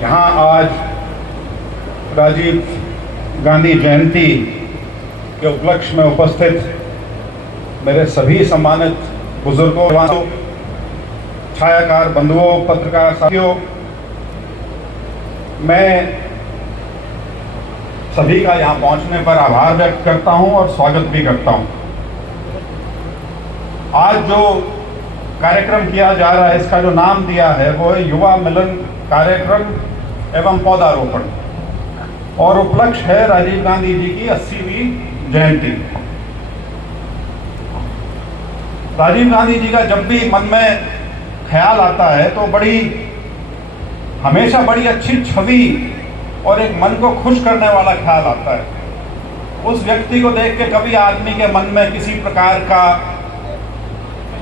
यहाँ आज राजीव गांधी जयंती के उपलक्ष्य में उपस्थित मेरे सभी सम्मानित बुजुर्गों, छायाकार बंधुओं, पत्रकार साथियों, मैं सभी का यहाँ पहुँचने पर आभार व्यक्त करता हूँ और स्वागत भी करता हूँ। आज जो कार्यक्रम किया जा रहा है, इसका जो नाम दिया है वो है युवा मिलन कार्यक्रम एवं पौधारोपण, और उपलक्ष्य है राजीव गांधी जी की 80वीं जयंती। राजीव गांधी जी का जब भी मन में ख्याल आता है तो हमेशा बड़ी अच्छी छवि और एक मन को खुश करने वाला ख्याल आता है। उस व्यक्ति को देख के कभी आदमी के मन में किसी प्रकार का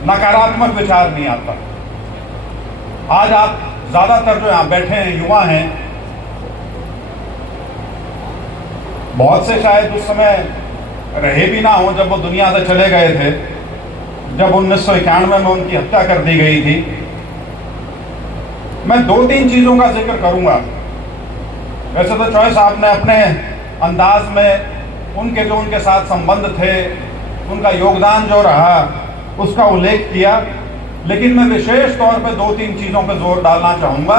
नकारात्मक विचार नहीं आता। आज आप ज्यादातर जो यहाँ बैठे हैं युवा हैं, बहुत से शायद उस समय रहे भी ना हो जब वो दुनिया से चले गए थे, जब 1991 में उनकी हत्या कर दी गई थी। मैं 2-3 चीजों का जिक्र करूंगा। वैसे तो चॉइस आपने अपने अंदाज में उनके साथ संबंध थे, उनका योगदान जो रहा उसका उल्लेख किया, लेकिन मैं विशेष तौर पे 2-3 चीजों पे जोर डालना चाहूंगा,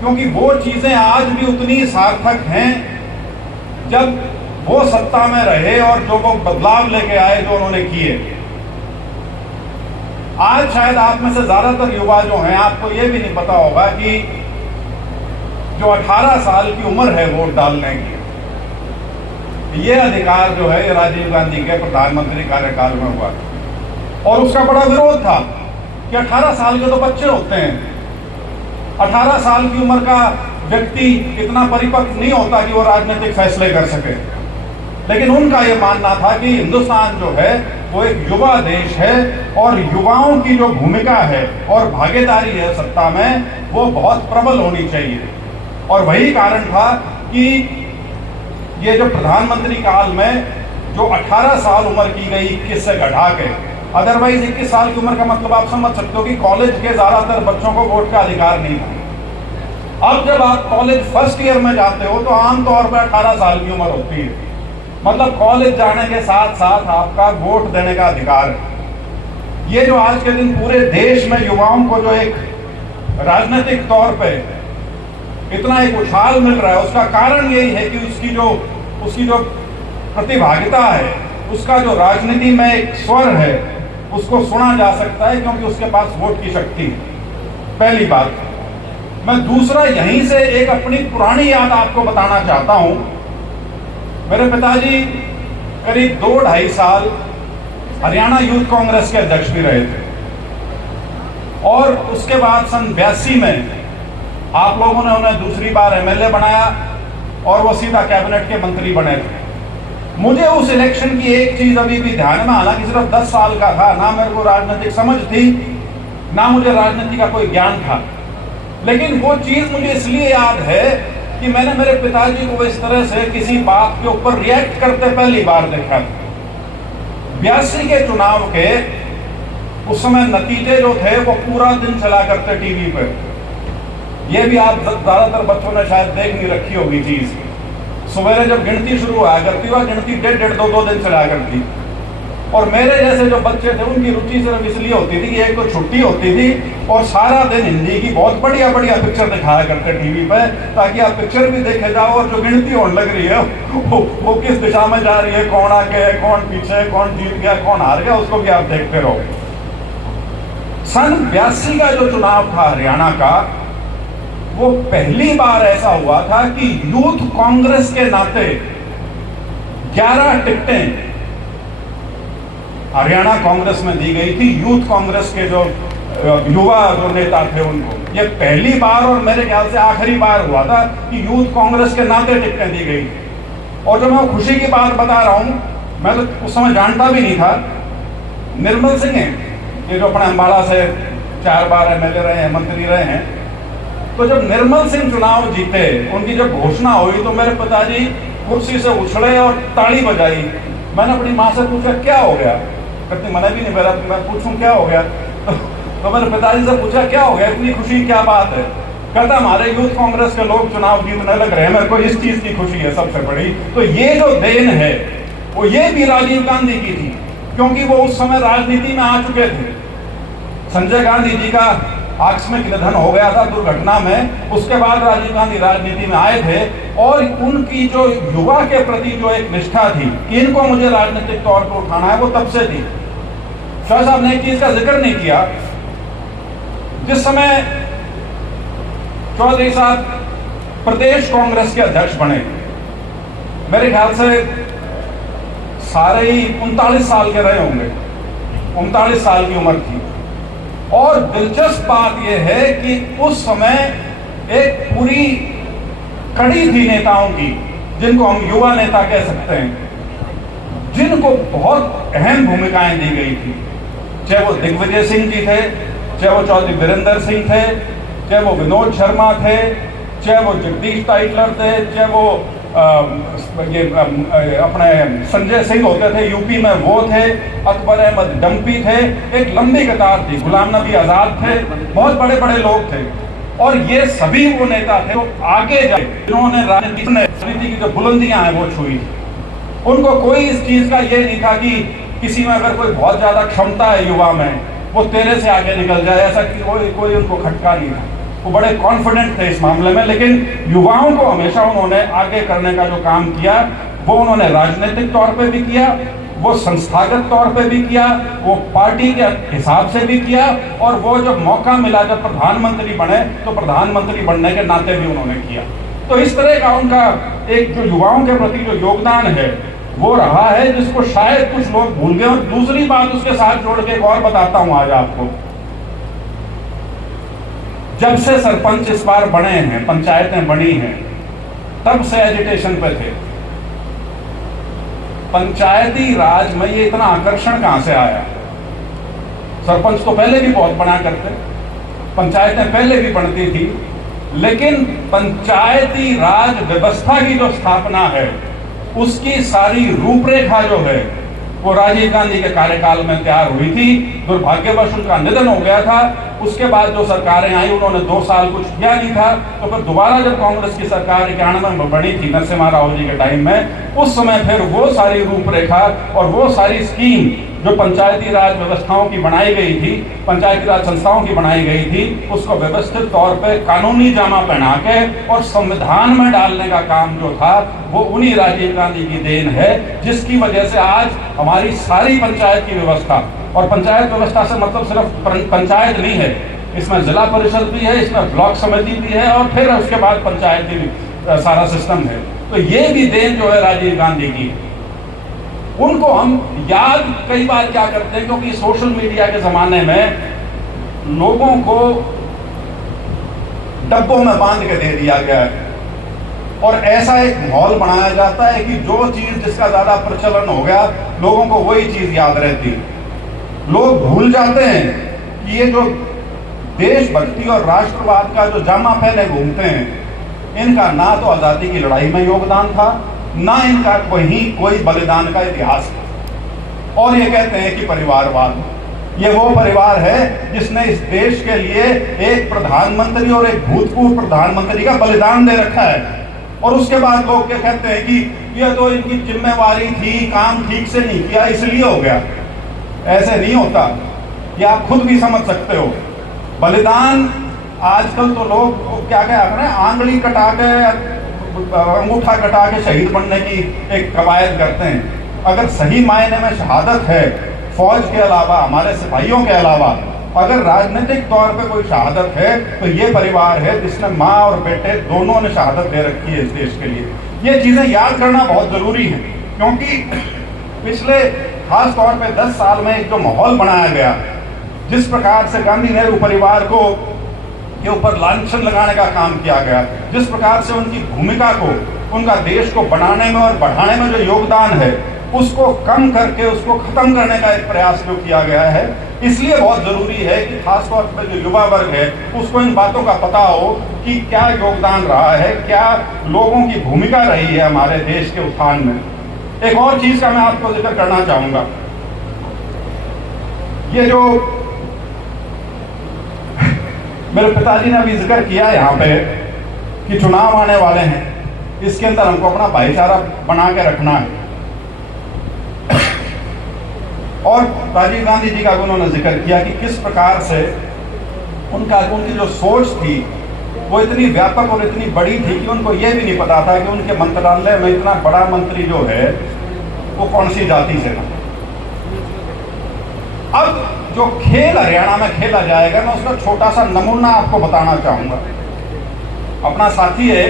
क्योंकि वो चीजें आज भी उतनी सार्थक हैं जब वो सत्ता में रहे और जो वो बदलाव लेके आए जो उन्होंने किए। आज शायद आप में से ज्यादातर युवा जो हैं, आपको ये भी नहीं पता होगा कि जो 18 साल की उम्र है वोट डालने की, ये अधिकार जो है ये राजीव गांधी के प्रधानमंत्री कार्यकाल में हुआ, और उसका बड़ा विरोध था कि 18 साल के तो बच्चे होते हैं। 18 साल की उम्र का व्यक्ति इतना परिपक्व नहीं होता कि वो राजनीतिक फैसले कर सके। लेकिन उनका ये मानना था कि हिंदुस्तान जो है वो एक युवा देश है और युवाओं की जो भूमिका है और भागीदारी है सत्ता में, वो बहुत प्रबल होनी चाहिए। और वही कारण था कि ये जो प्रधानमंत्री काल में जो 18 साल उम्र की गई 21 से घटा के, अदरवाइज 21 साल की उम्र का मतलब आप समझ सकते हो कि कॉलेज के ज्यादातर बच्चों को वोट का अधिकार नहीं था। अब जब आप कॉलेज फर्स्ट ईयर में जाते हो तो आमतौर पर 18 साल की उम्र होती है, मतलब कॉलेज जाने के साथ साथ आपका वोट देने का अधिकार है। ये जो आज के दिन पूरे देश में युवाओं को जो एक राजनीतिक तौर पे इतना एक उछाल मिल रहा है, उसका कारण यही है कि उसकी जो प्रतिभागिता है, उसका जो राजनीति में एक स्वर है, उसको सुना जा सकता है क्योंकि उसके पास वोट की शक्ति है। पहली बात। मैं दूसरा यहीं से एक अपनी पुरानी याद आपको बताना चाहता हूं। मेरे पिताजी करीब 2-2.5 साल हरियाणा यूथ कांग्रेस के अध्यक्ष भी रहे थे, और उसके बाद सन 82 में आप लोगों ने उन्हें दूसरी बार एमएलए बनाया और वो सीधा कैबिनेट के मंत्री बने थे। मुझे उस इलेक्शन की एक चीज अभी भी ध्यान में, हालांकि सिर्फ 10 साल का था, ना मेरे को राजनीतिक समझ थी, ना मुझे राजनीति का कोई ज्ञान था, लेकिन वो चीज मुझे इसलिए याद है कि मैंने मेरे पिताजी को इस तरह से किसी बात के ऊपर रिएक्ट करते पहली बार देखा था। 82 के चुनाव के उस समय नतीजे जो थे वो पूरा दिन चला करते टीवी पे। ये भी आप ज्यादातर बच्चों ने शायद देख नहीं रखी होगी चीज। सवेरे जब गिनती शुरू हुआ करती, वह गिनती 1.5-2 दिन चला करती, और मेरे जैसे जो बच्चे थे उनकी रुचि सिर्फ इसलिए होती थी कि एक तो छुट्टी होती थी और सारा दिन हिंदी की बहुत बढ़िया बढ़िया पिक्चर दिखाया करते टीवी पे, ताकि आप पिक्चर भी देखे जाओ और जो गिनती होने लग रही है वो किस दिशा में जा रही है, कौन आगे है, कौन पीछे है, कौन जीत गया, कौन हार गया, उसको भी आप देखते रहो। सन 82 का जो चुनाव था हरियाणा का, वो पहली बार ऐसा हुआ था कि यूथ कांग्रेस के नाते 11 टिकटें हरियाणा कांग्रेस में दी गई थी। यूथ कांग्रेस के जो युवा जो नेता थे उनको, ये पहली बार और मेरे ख्याल से आखिरी बार हुआ था कि यूथ कांग्रेस के नाते टिकटें दी गई। और जो मैं खुशी की बात बता रहा हूं, मैं तो उस समय जानता भी नहीं था, निर्मल सिंह है ये जो अपने अम्बाला से 4 बार एमएलए रहे हैं, मंत्री रहे हैं। तो जब निर्मल सिंह चुनाव जीते, उनकी जब घोषणा हुई तो मेरे पिताजी कुर्सी से उछले और ताली बजाई। मैंने अपनी माँ से पूछा क्या हो गया, कहती मैंने भी नहीं, मैं पूछूं क्या हो गया। तो मैंने पिताजी से पूछा क्या हो गया, इतनी खुशी क्या बात है। कहता हमारे यूथ कांग्रेस के लोग चुनाव जीतने लग रहे हैं, मेरे को इस चीज की खुशी है सबसे बड़ी। तो ये जो देन है वो ये भी राजीव गांधी की थी, क्योंकि वो उस समय राजनीति में आ चुके थे। संजय गांधी जी का आकस्मिक निधन हो गया था दुर्घटना में, उसके बाद राजीव गांधी राजनीति में आए थे, और उनकी जो युवा के प्रति जो एक निष्ठा थी कि इनको मुझे राजनीतिक तौर पर उठाना है, वो तब से थी। शाह साहब ने एक चीज का जिक्र नहीं किया, जिस समय चौधरी साहब प्रदेश कांग्रेस के अध्यक्ष बने, मेरे ख्याल से सारे ही 39 साल के रहे होंगे, 39 साल की उम्र थी। और दिलचस्प बात यह है कि उस समय एक पूरी कड़ी थी नेताओं की, जिनको हम युवा नेता कह सकते हैं, जिनको बहुत अहम भूमिकाएं दी गई थी। चाहे वो दिग्विजय सिंह जी थे, चाहे वो चौधरी वीरेंद्र सिंह थे, चाहे वो विनोद शर्मा थे, चाहे वो जगदीश टाइटलर थे, चाहे वो अपने संजय सिंह होते थे यूपी में, वो थे, अकबर अहमद डम्पी थे, एक लंबी कतार थी, गुलाम नबी आजाद थे, बहुत बड़े बड़े लोग थे। और ये सभी वो नेता थे वो आगे जाए जिन्होंने राजनीति की जो बुलंदियां हैं वो छुई। उनको कोई इस चीज का ये नहीं था कि किसी में अगर कोई बहुत ज्यादा क्षमता है युवा में, वो तेरे से आगे निकल जाए, ऐसा कोई उनको खटका नहीं था। वो बड़े कॉन्फिडेंट थे इस मामले में। लेकिन युवाओं को हमेशा उन्होंने आगे करने का जो काम किया वो उन्होंने राजनीतिक तौर पे भी किया, वो संस्थागत तौर पे भी किया, वो पार्टी के हिसाब से भी किया, और वो जब मौका मिला जब प्रधानमंत्री बने तो प्रधानमंत्री बनने के नाते भी उन्होंने किया। तो इस तरह का उनका एक जो युवाओं के प्रति जो योगदान है वो रहा है, जिसको शायद कुछ लोग भूल गए। और दूसरी बात उसके साथ जोड़ के एक और बताता हूं आज आपको। जब से सरपंच इस बार बने हैं, पंचायतें बनी हैं, तब से एजिटेशन पे थे। पंचायती राज में ये इतना आकर्षण कहां से आया? सरपंच तो पहले भी बहुत बना करते, पंचायतें पहले भी बनती थी, लेकिन पंचायती राज व्यवस्था की जो स्थापना है उसकी सारी रूपरेखा जो है वो राजीव गांधी के कार्यकाल में तैयार हुई थी। दुर्भाग्यवश उनका निधन हो गया था। उसके बाद जो सरकारें आई उन्होंने 2 साल कुछ किया नहीं था। तो फिर दोबारा जब कांग्रेस की सरकार 91 में बनी थी नरसिम्हा राव जी के टाइम में, उस समय फिर वो सारी रूपरेखा और वो सारी स्कीम जो पंचायती राज व्यवस्थाओं की बनाई गई थी, पंचायती राज संस्थाओं की बनाई गई थी, उसको व्यवस्थित तौर पे कानूनी जामा पहना के और संविधान में डालने का काम जो था वो उन्हीं राजीव गांधी की देन है, जिसकी वजह से आज हमारी सारी पंचायत की व्यवस्था, और पंचायत व्यवस्था से मतलब सिर्फ पंचायत नहीं है, इसमें जिला परिषद भी है, इसमें ब्लॉक समिति भी है, और फिर उसके बाद पंचायती भी सारा सिस्टम है। तो ये भी देन जो है राजीव गांधी की। उनको हम याद कई बार क्या करते हैं, क्योंकि सोशल मीडिया के जमाने में लोगों को डब्बों में बांध के दे दिया गया है, और ऐसा एक माहौल बनाया जाता है कि जो चीज जिसका ज्यादा प्रचलन हो गया लोगों को वही चीज याद रहती है। लोग भूल जाते हैं कि ये जो देशभक्ति और राष्ट्रवाद का जो जामा पहने घूमते हैं, इनका ना तो आजादी की लड़ाई में योगदान था, ना इनका कोई बलिदान का इतिहास है। और ये कहते हैं कि परिवारवाद, ये वो परिवार है जिसने इस देश के लिए एक प्रधानमंत्री और एक भूतपूर्व प्रधानमंत्री का बलिदान दे रखा है। और उसके बाद लोग क्या कहते हैं कि यह तो इनकी जिम्मेवारी थी, काम ठीक से नहीं किया इसलिए हो गया। ऐसे नहीं होता, ये आप खुद भी समझ सकते हो। बलिदान आजकल तो लोग क्या क्या कर रहे हैं, आंगली कटा के, अंगूठा कटा के शहीद बनने की एक कवायद करते हैं। अगर सही मायने में शहादत है, फौज के अलावा, हमारे सिपाहियों के अलावा अगर राजनीतिक तौर पे कोई शहादत है तो ये परिवार है जिसने माँ और बेटे दोनों ने शहादत दे रखी है इस देश के लिए। ये चीजें याद करना बहुत जरूरी है, क्योंकि पिछले खास तौर पे 10 साल में एक जो माहौल बनाया गया, जिस प्रकार से गांधी नेहरू परिवार को के ऊपर लांछन लगाने का काम किया गया, जिस प्रकार से उनकी भूमिका को, उनका देश को बनाने में और बढ़ाने में जो योगदान है उसको कम करके उसको खत्म करने का एक प्रयास जो किया गया है, इसलिए बहुत जरूरी है कि खासतौर पर जो युवा वर्ग है उसको इन बातों का पता हो कि क्या योगदान रहा है, क्या लोगों की भूमिका रही है हमारे देश के उत्थान में। एक और चीज का मैं आपको जिक्र करना चाहूंगा, मेरे पिताजी ने अभी जिक्र किया यहाँ पे कि चुनाव आने वाले हैं, इसके अंदर हमको अपना भाईचारा बना के रखना है। और राजीव गांधी जी का उन्होंने जिक्र किया कि किस प्रकार से उनकी जो सोच थी वो इतनी व्यापक और इतनी बड़ी थी कि उनको ये भी नहीं पता था कि उनके मंत्रालय में इतना बड़ा मंत्री जो है वो कौन सी जाति से था। अब जो खेल हरियाणा में खेला जाएगा, मैं उसका छोटा सा नमूना आपको बताना चाहूंगा। अपना साथी है,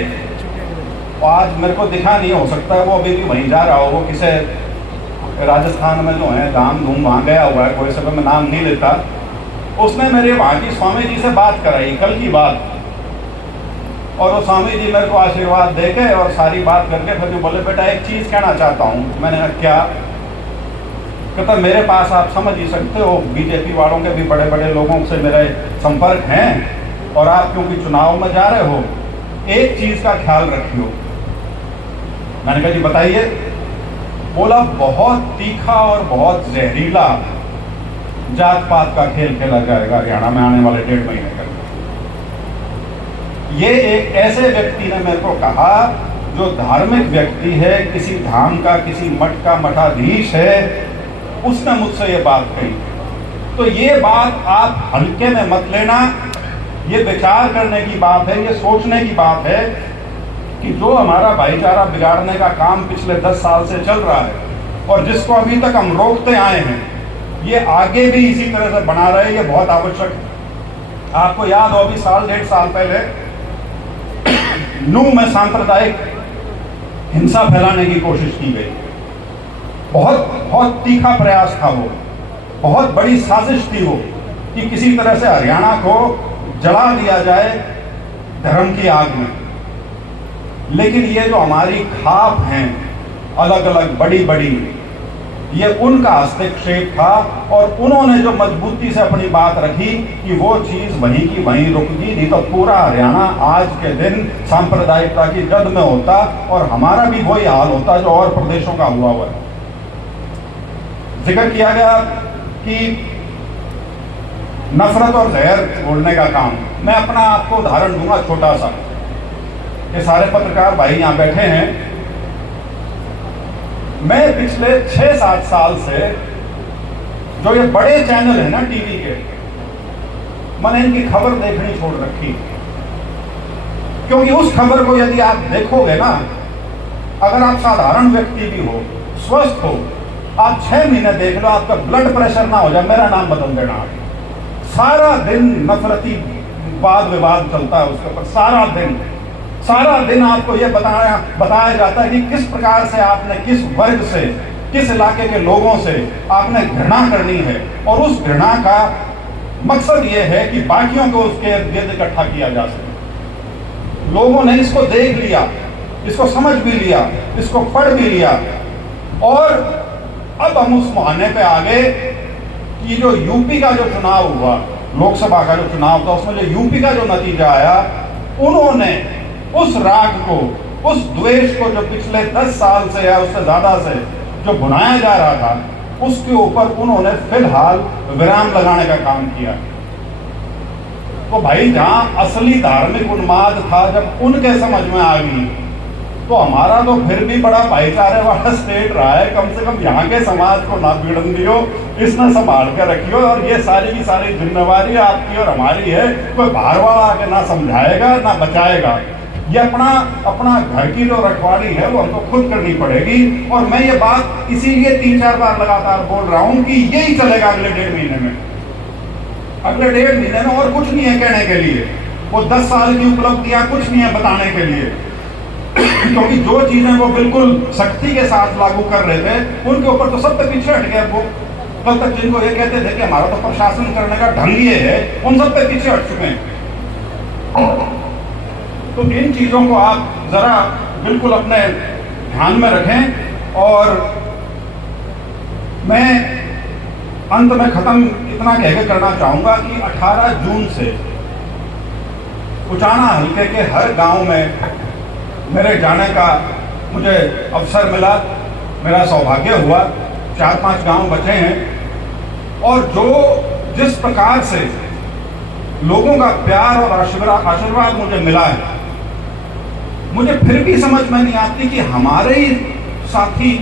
आज मेरे को दिखा नहीं, हो सकता है वो अभी भी वहीं जा रहा हो, वो किसे राजस्थान में जो है धाम धूम वहाँ गया हुआ है, कोई सब मैं नाम नहीं लेता। उसने मेरे वहाँ की स्वामी जी से बात कराई, कल की बात, और वो स्वामी जी मेरे को आशीर्वाद दे के और सारी बात करके फिर बोले बेटा एक चीज़ कहना चाहता हूँ। मैंने कहा क्या? कहता मेरे पास आप समझ ही सकते हो बीजेपी वालों के भी बड़े बड़े लोगों से मेरे संपर्क हैं, और आप क्योंकि चुनाव में जा रहे हो, एक चीज़ का ख्याल रखियो। मैंने कहा जी बताइए। बोला बहुत तीखा और बहुत जहरीला जात पात का खेल खेला जाएगा हरियाणा में आने वाले 1.5 महीने तक। ये एक ऐसे व्यक्ति ने मेरे को कहा जो धार्मिक व्यक्ति है, किसी धाम का, किसी मठ का मठाधीश है, उसने मुझसे ये बात कही। तो ये बात आप हल्के में मत लेना, ये विचार करने की बात है, ये सोचने की बात है कि जो हमारा भाईचारा बिगाड़ने का काम पिछले 10 साल से चल रहा है और जिसको अभी तक हम रोकते आए हैं, ये आगे भी इसी तरह से बना रहे, ये बहुत आवश्यक है। आपको याद हो अभी 1.5 साल पहले नूह में सांप्रदायिक हिंसा फैलाने की कोशिश की गई। बहुत बहुत तीखा प्रयास था वो, बहुत बड़ी साजिश थी वो कि किसी तरह से हरियाणा को जला दिया जाए धर्म की आग में। लेकिन ये जो हमारी खाप हैं अलग अलग बड़ी बड़ी, ये उनका हस्तक्षेप था और उन्होंने जो मजबूती से अपनी बात रखी कि वो चीज़ वहीं की वहीं रुक गई, नहीं तो पूरा हरियाणा आज के दिन सांप्रदायिकता की जद में होता और हमारा भी वही हाल होता जो और प्रदेशों का हुआ है। जिक्र किया गया कि नफरत और जहर छोड़ने का काम, मैं अपना आपको उदाहरण दूंगा छोटा सा। ये सारे पत्रकार भाई यहाँ बैठे हैं, मैं पिछले 6-7 साल से जो ये बड़े चैनल है ना टीवी के, मैंने इनकी खबर देखनी छोड़ रखी, क्योंकि उस खबर को यदि आप देखोगे ना, अगर आप साधारण व्यक्ति भी हो, स्वस्थ हो, आप 6 महीने देख लो, आपका ब्लड प्रेशर ना हो जाए, मेरा नाम बदल देना। सारा दिन नफरती वाद विवाद चलता है उसके ऊपर, सारा दिन आपको यह बताया जाता है कि किस प्रकार से आपने किस वर्ग से, किस इलाके के लोगों से आपने घृणा करनी है, और उस घृणा का मकसद यह है कि बाकियों को उसके इर्द इकट्ठा किया जा सके। लोगों ने इसको देख लिया, इसको समझ भी लिया, इसको पढ़ भी लिया, और अब हम उस मुहाने पे आ गए कि जो यूपी का जो चुनाव हुआ, लोकसभा का जो चुनाव था, उसमें जो यूपी का जो नतीजा आया, उन्होंने उस राग को, उस द्वेष को जो पिछले 10 साल से या उससे ज्यादा से जो बुनाया जा रहा था, उसके ऊपर उन्होंने फिलहाल विराम लगाने का काम किया। तो भाई जहां असली धार्मिक उन्माद था जब उनके समझ में आ गई, तो हमारा तो फिर भी बड़ा भाईचारे वाला स्टेट रहा है। कम से कम यहाँ के समाज को ना पीड़न दियो, इसने संभाल कर रखियो, और ये सारी की सारी जिम्मेवारी आपकी और हमारी है। कोई बाहर वाला आके ना समझाएगा ना बचाएगा, ये अपना घर की जो रखवाली है वो हमको खुद करनी पड़ेगी। और मैं ये बात इसीलिए 3-4 बार लगातार बोल रहा हूँ कि यही चलेगा अगले 1.5 महीने में। अगले 1.5 महीने में और कुछ नहीं है कहने के लिए, वो 10 साल की उपलब्धियां कुछ नहीं है बताने के लिए, क्योंकि जो चीजें वो बिल्कुल सख्ती के साथ लागू कर रहे थे, उनके ऊपर तो सब पे पीछे हट गया। वो कल तक जिनको ये कहते थे कि हमारा तो प्रशासन करने का ढंग ये है, उन सब पे पीछे हट चुके हैं। तो इन चीजों को आप जरा बिल्कुल अपने ध्यान में रखें। और मैं अंत में खत्म इतना कहकर करना चाहूंगा कि 18 जून से उचाना हल्के के हर गांव में मेरे जाने का मुझे अवसर मिला, मेरा सौभाग्य हुआ। 4-5 गांव बचे हैं, और जिस प्रकार से लोगों का प्यार और आशीर्वाद मुझे मिला है, मुझे फिर भी समझ में नहीं आती कि हमारे ही साथी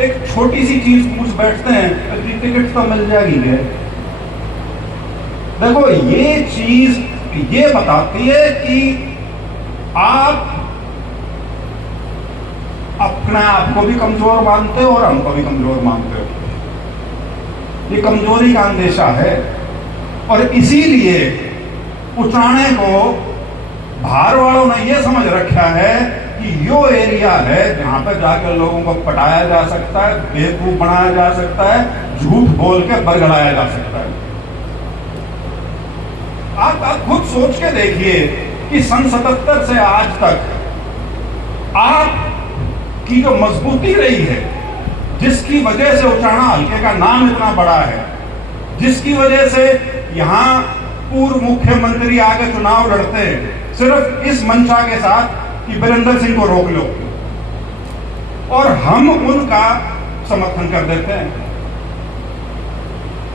एक छोटी सी चीज पूछ बैठते हैं कि टिकट तो मिल जाएगी है। देखो ये चीज ये बताती है कि आप अपने आप को भी कमजोर मानते हो और हमको भी कमजोर मानते हो। ये कमजोरी का अंदेशा है और इसीलिए उचाणे को बाहर वालों ने यह समझ रखा है कि यो एरिया है जहां पर जाकर लोगों को पटाया जा सकता है, बेवकूफ बनाया जा सकता है, झूठ बोल के बरगड़ाया जा सकता है। आप खुद सोच के देखिए कि सन 77 से आज तक आप की जो मजबूती रही है, जिसकी वजह से उचाणा हल्के का नाम इतना बड़ा है, जिसकी वजह से यहां पूर्व मुख्यमंत्री आगे चुनाव लड़ते हैं सिर्फ इस मंशा के साथ कि वीरेंद्र सिंह को रोक लो, और हम उनका समर्थन कर देते हैं।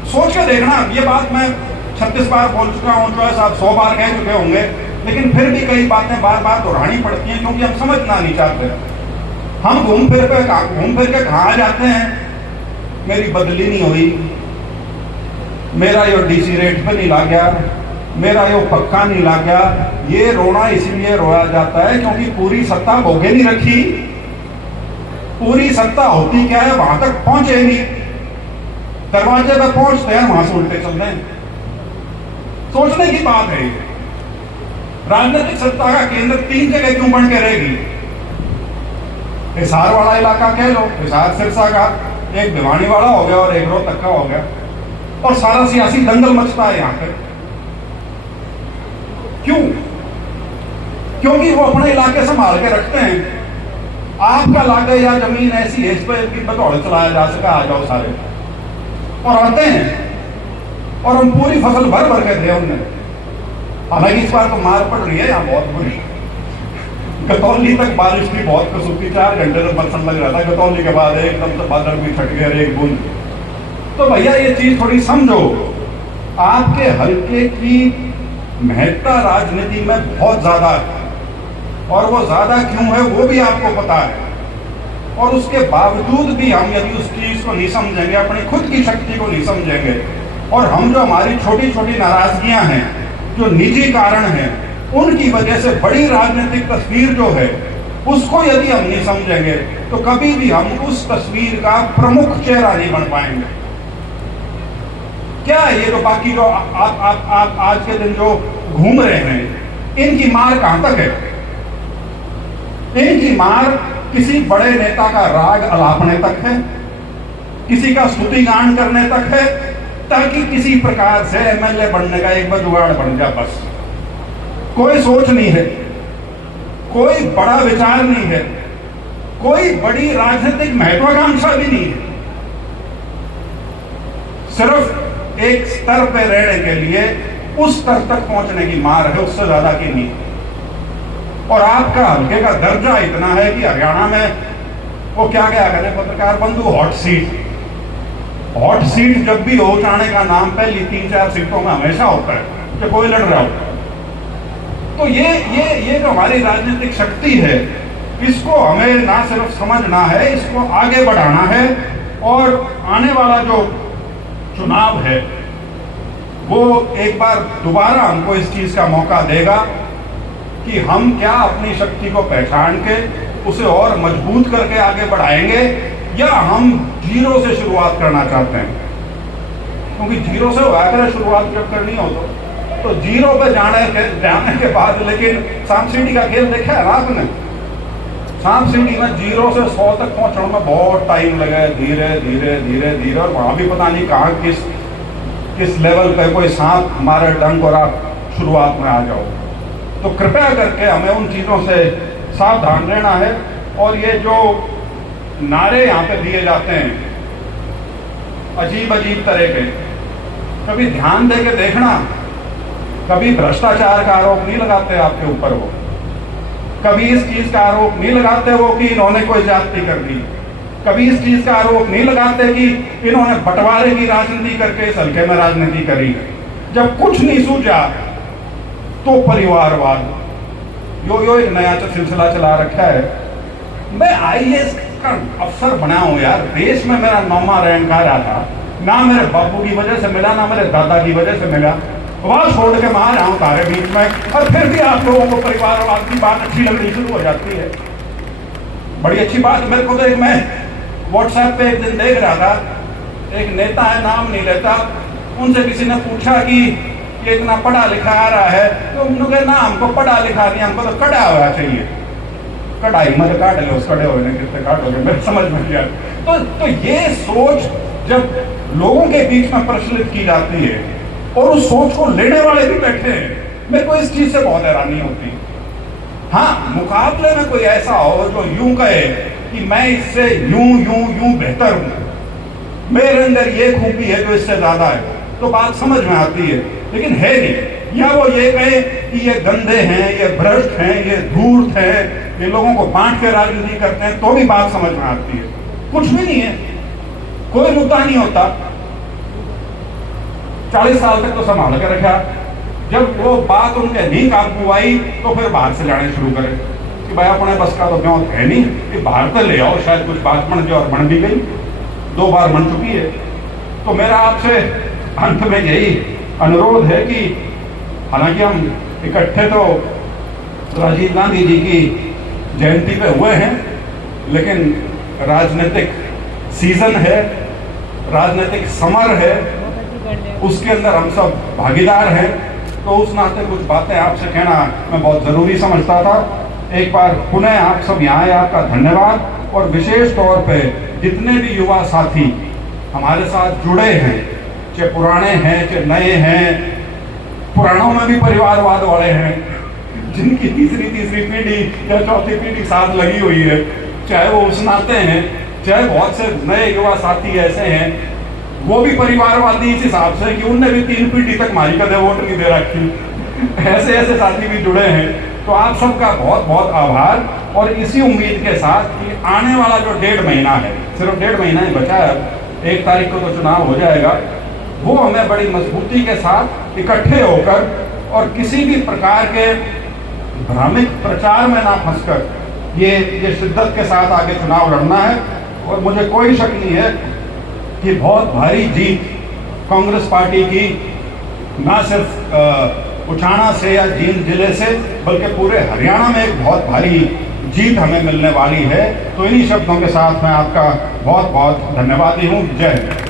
सोच के देखना, ये बात मैं 36 बार बोल चुका हूं, जो है साहब 100 बार कह चुके होंगे, लेकिन फिर भी कई बातें बार बार दोहरानी पड़ती हैं क्योंकि हम समझना नहीं चाहते। हम घूम फिर के कहाँ जाते हैं, मेरी बदली नहीं हुई, मेरा यो डीसी रेट पे नहीं लग गया, मेरा यो पक्का नहीं लग गया। ये रोना इसलिए रोया जाता है क्योंकि पूरी सत्ता भोगे नहीं रखी। पूरी सत्ता होती क्या है, वहां तक पहुंचे नहीं, दरवाजे पे पहुंचते हैं वहां से उल्टे चलते हैं। सोचने की बात है। राजनीतिक सत्ता का केंद्र 3 जगह क्यों बन के रहेगी? हिसार वाला इलाका कह लो, हिसार सिरसा का, एक भिवानी वाला हो गया और एक रोहतक का हो गया, और सारा सियासी दंगल मचता है यहां पे। क्यों? क्योंकि वो अपने इलाके संभाल के रखते हैं। आपका लागे या जमीन ऐसी है इस पर की बतौड़ चलाया जा सका, आ जाओ सारे, और आते हैं और हम पूरी फसल भर भर के दे उनने। हालांकि इस बार तो मार पड़ रही है यहाँ बहुत बुरी। गतौली तक बारिश की बहुत कसूती, 4 घंटे में बरसन लग रहा था, गतौली के बाद एकदम से बादल भी छट गए एक बूंद। तो भैया ये चीज थोड़ी समझो, आपके हल्के की महत्ता राजनीति में बहुत ज्यादा है, और वो ज्यादा क्यों है वो भी आपको पता है। और उसके बावजूद भी हम यदि उस चीज को नहीं समझेंगे, अपनी खुद की शक्ति को नहीं समझेंगे, और हम जो हमारी छोटी छोटी नाराजगियां हैं, जो निजी कारण हैं, उनकी वजह से बड़ी राजनीतिक तस्वीर जो है उसको यदि हम नहीं समझेंगे तो कभी भी हम उस तस्वीर का प्रमुख चेहरा नहीं बन पाएंगे। क्या ये जो बाकी जो आप आज के दिन जो घूम रहे हैं, इनकी मार कहां तक है? इनकी मार किसी बड़े नेता का राग अलापने तक है, किसी का स्तुतिगान करने तक है, ताकि किसी प्रकार से एमएलए बनने का एक बार जुगाड़ बन जाए। बस कोई सोच नहीं है, कोई बड़ा विचार नहीं है, कोई बड़ी राजनीतिक महत्वाकांक्षा भी नहीं है। सिर्फ एक स्तर पे रहने के लिए उस स्तर तक पहुंचने की मार है, उससे ज्यादा की नहीं। और आपका हल्के का दर्जा इतना है कि हरियाणा में वो क्या क्या करें पत्रकार बंधु, हॉट सीट जब भी हो, उचाणे का नाम पहली 3-4 सीटों में हमेशा होता है कि कोई लड़ रहा हो। तो ये जो हमारी राजनीतिक शक्ति है, इसको हमें ना सिर्फ समझना है, इसको आगे बढ़ाना है। और आने वाला जो चुनाव है वो एक बार दोबारा हमको इस चीज का मौका देगा कि हम क्या अपनी शक्ति को पहचान के उसे और मजबूत करके आगे बढ़ाएंगे, या हम जीरो से शुरुआत करना चाहते हैं। क्योंकि जीरो से हुआ करे शुरुआत जब करनी हो तो जीरो पे जाने के बाद, लेकिन सांप सीढ़ी का खेल देखा है ना आपने? सांप सीढ़ी में 0 से 100 तक पहुंचने में बहुत टाइम लगा, धीरे धीरे धीरे धीरे, और वहां भी पता नहीं कहाँ किस लेवल पे कोई सांप मारे डंक और आप शुरुआत में आ जाओ। तो कृपया करके हमें उन चीज़ों से सावधान रहना है। और ये जो नारे यहाँ पे दिए जाते हैं अजीब अजीब तरह के, कभी ध्यान दे के देखना, कभी भ्रष्टाचार का आरोप नहीं लगाते आपके ऊपर वो, कभी इस चीज का आरोप नहीं लगाते वो कि इन्होंने कोई ज्यादती कर दी, कभी इस चीज का आरोप नहीं लगाते कि इन्होंने बंटवारे की राजनीति करके इस हल्के में राजनीति करी। जब कुछ नहीं सूझा तो परिवारवाद, यो एक नया सिलसिला चला रखा है। मैं IAS का अफसर बना हूं यार, देश में मेरा 9वां रैंक आ रहा था, ना मेरे बापू की वजह से मिला, ना मेरे दादा की वजह से मिला, वहां छोड़ के मैं आ रहा हूं तारे बीच में, और फिर भी आप लोगों को परिवारवाद की बात अच्छी लगनी शुरू हो जाती है। बड़ी अच्छी बात। मेरे को तो एक, मैं व्हाट्सएप पे एक दिन देख रहा था, एक नेता है, नाम नहीं लेता, उनसे किसी ने पूछा कि ये इतना पढ़ा लिखा आ रहा है, तो उन्होंने कहा ना हमको पढ़ा लिखा नहीं, हमको तो कड़ा हुआ चाहिए। कड़ाई मत काट लो, उस कड़े होने कितने काटोगे, मेरे समझ में नहीं आता। तो ये सोच जब लोगों के बीच में प्रचलित की जाती है और उस सोच को लेने वाले भी बैठे हैं, मेरे को इस चीज से बहुत हैरानी होती है। हाँ, मुकाबले में कोई ऐसा हो जो यूं कहे कि मैं इससे यूं यूं यूं बेहतर हूं, मेरे अंदर ये खूबी है जो इससे ज्यादा है, तो बात समझ में आती है। लेकिन है नहीं, या वो ये कहे कि ये गंदे हैं, ये भ्रष्ट हैं, ये धूर्त हैं, ये लोगों को बांट के राजनीति करते हैं, तो भी बात समझ में आती है। कुछ भी नहीं है, कोई मुद्दा नहीं होता। 40 साल तक तो संभाल के रखा, जब वो बात उनके नहीं काबू आई तो फिर बाहर से लाने शुरू करे कि भाई अपने बस का तो ब्योत है नहीं, कि बाहर से ले आओ, शायद कुछ बात बन जाए, और बन भी गई, 2 बार बन चुकी है। तो मेरा आपसे अंत में यही अनुरोध है कि हालांकि हम इकट्ठे तो राजीव गांधी जी की जयंती पे हुए हैं, लेकिन राजनीतिक सीजन है, राजनीतिक समर है, उसके अंदर हम सब भागीदार हैं, तो उस नाते कुछ बातें आपसे कहना मैं बहुत जरूरी समझता था। एक बार पुनः आप सब यहाँ आए, आपका धन्यवाद। और विशेष तौर पे जितने भी युवा साथी हमारे साथ जुड़े हैं, चाहे पुराने हैं चाहे नए हैं, पुरानों में भी परिवारवाद वाले हैं, जिनकी तीसरी पीढ़ी या चौथी पीढ़ी साथ लगी हुई है, चाहे वो उस नाते हैं, चाहे बहुत से नए युवा साथी ऐसे हैं वो भी परिवारवादी इस हिसाब से कि उनने भी 3 पीढ़ी तक मारी कदे वोट नहीं दे रखी, ऐसे साथी भी जुड़े हैं। तो आप सबका बहुत बहुत आभार, और इसी उम्मीद के साथ कि आने वाला जो 1.5 महीना है, सिर्फ 1.5 महीना ही बचा है, 1 तारीख को तो चुनाव हो जाएगा, वो हमें बड़ी मजबूती के साथ इकट्ठे होकर और किसी भी प्रकार के भ्रामिक प्रचार में ना फंसकर ये शिद्दत के साथ आगे चुनाव लड़ना है। और मुझे कोई शक नहीं है कि बहुत भारी जीत कांग्रेस पार्टी की ना सिर्फ उचाना से या जींद जिले से, बल्कि पूरे हरियाणा में एक बहुत भारी जीत हमें मिलने वाली है। तो इन्हीं शब्दों के साथ मैं आपका बहुत बहुत धन्यवादी हूँ। जय हिंद।